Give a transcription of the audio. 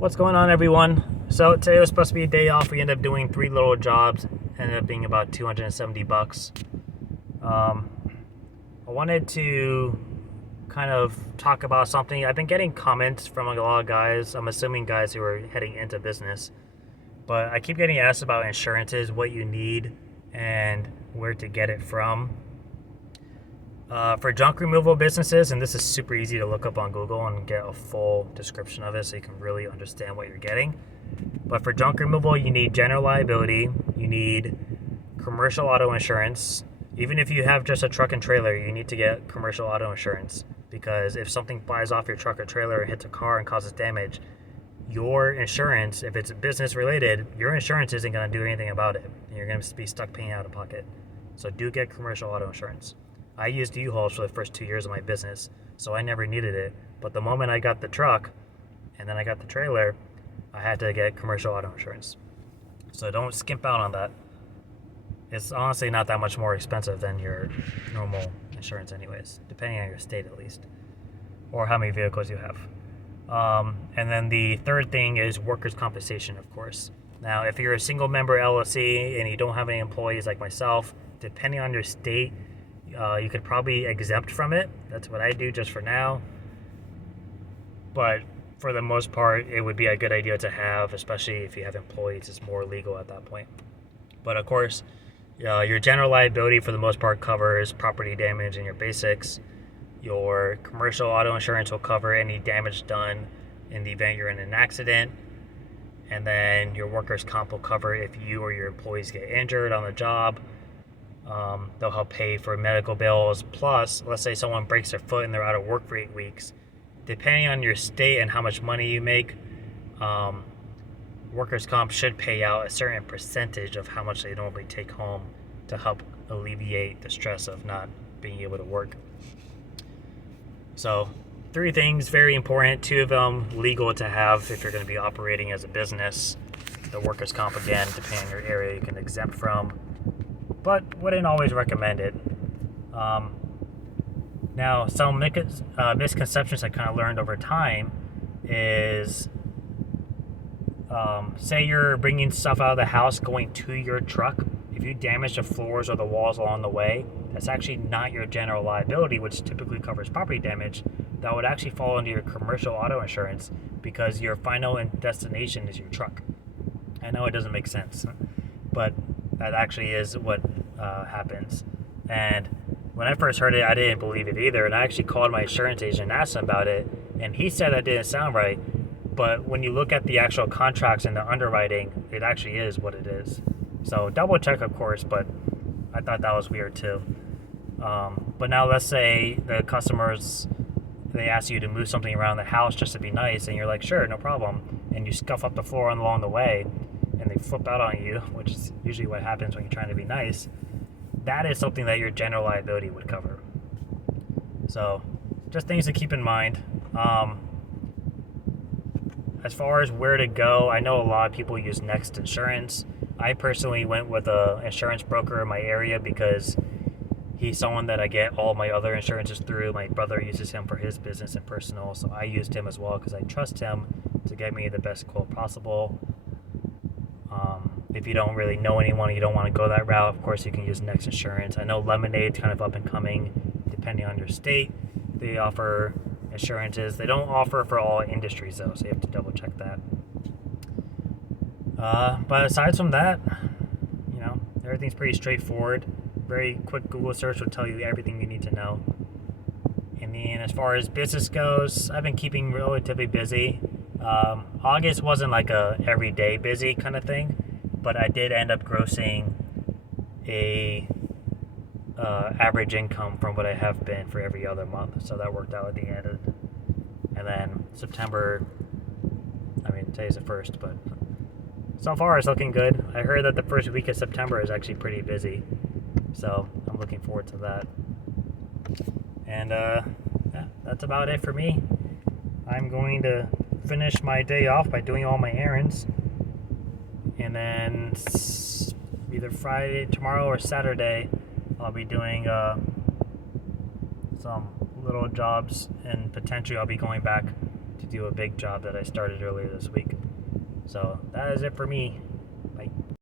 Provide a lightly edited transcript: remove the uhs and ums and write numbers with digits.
What's going on, everyone? So today was supposed to be a day off. We ended up doing 3 little jobs. Ended up being about $270. Um, I wanted to kind of talk about something. I've been getting comments from a lot of guys. I'm assuming guys who are heading into business. But I keep getting asked about insurances, what you need, and where to get it from. For junk removal businesses, and this is super easy to look up on Google and get a full description of it so you can really understand what you're getting. But for junk removal, you need general liability, you need commercial auto insurance. Even if you have just a truck and trailer, you need to get commercial auto insurance, because if something flies off your truck or trailer and hits a car and causes damage, your insurance, if it's business related, your insurance isn't going to do anything about it. You're going to be stuck paying out of pocket. So do get commercial auto insurance. I used U-Hauls for the first 2 years of my business, so I never needed it. But the moment I got the truck and then I got the trailer, I had to get commercial auto insurance. So don't skimp out on that. It's honestly not that much more expensive than your normal insurance anyways, depending on your state at least, or how many vehicles you have. And then the third thing is workers' compensation, of course. Now, if you're a single member LLC and you don't have any employees like myself, depending on your state, you could probably exempt from it. That's what I do just for now. But for the most part, it would be a good idea to have, especially if you have employees. It's more legal at that point. But of course, your general liability for the most part covers property damage and your basics. Your commercial auto insurance will cover any damage done in the event you're in an accident. And then your workers' comp will cover if you or your employees get injured on the job. They'll help pay for medical bills. Plus, let's say someone breaks their foot and they're out of work for 8 weeks. Depending on your state and how much money you make, workers' comp should pay out a certain percentage of how much they normally take home to help alleviate the stress of not being able to work. So 3 things, very important. 2 of them legal to have if you're going to be operating as a business. The workers' comp, again, depending on your area, you can exempt from, but wouldn't always recommend it. Now, some misconceptions I kind of learned over time is, say you're bringing stuff out of the house going to your truck. If you damage the floors or the walls along the way, that's actually not your general liability, which typically covers property damage. That would actually fall under your commercial auto insurance, because your final destination is your truck. I know it doesn't make sense, but that actually is what happens. And when I first heard it, I didn't believe it either. And I actually called my insurance agent and asked him about it. And he said that didn't sound right. But when you look at the actual contracts and the underwriting, it actually is what it is. So double check, of course, but I thought that was weird too. But now let's say the customers, they ask you to move something around the house just to be nice. And you're like, sure, no problem. And you scuff up the floor along the way and they flip out on you, which is usually what happens when you're trying to be nice. That is something that your general liability would cover. So just things to keep in mind. As far as where to go, I know a lot of people use Next Insurance. I personally went with an insurance broker in my area because he's someone that I get all my other insurances through. My brother uses him for his business and personal, so I used him as well because I trust him to get me the best quote possible. If you don't really know anyone, you don't want to go that route, of course you can use Next Insurance. I know Lemonade's kind of up and coming, depending on your state. They offer insurances. They don't offer for all industries though, so you have to double check that. But aside from that, everything's pretty straightforward. Very quick Google search will tell you everything you need to know. And then as far as business goes, I've been keeping relatively busy. August wasn't like a everyday busy kind of thing, but I did end up grossing a average income from what I have been for every other month, so that worked out at the end. And then September, today's the 1st, but so far it's looking good. I heard that the first week of September is actually pretty busy, so I'm looking forward to that. And that's about it for me. I'm going to finish my day off by doing all my errands, and then either Friday, tomorrow, or Saturday, I'll be doing some little jobs, and potentially I'll be going back to do a big job that I started earlier this week. So that is it for me.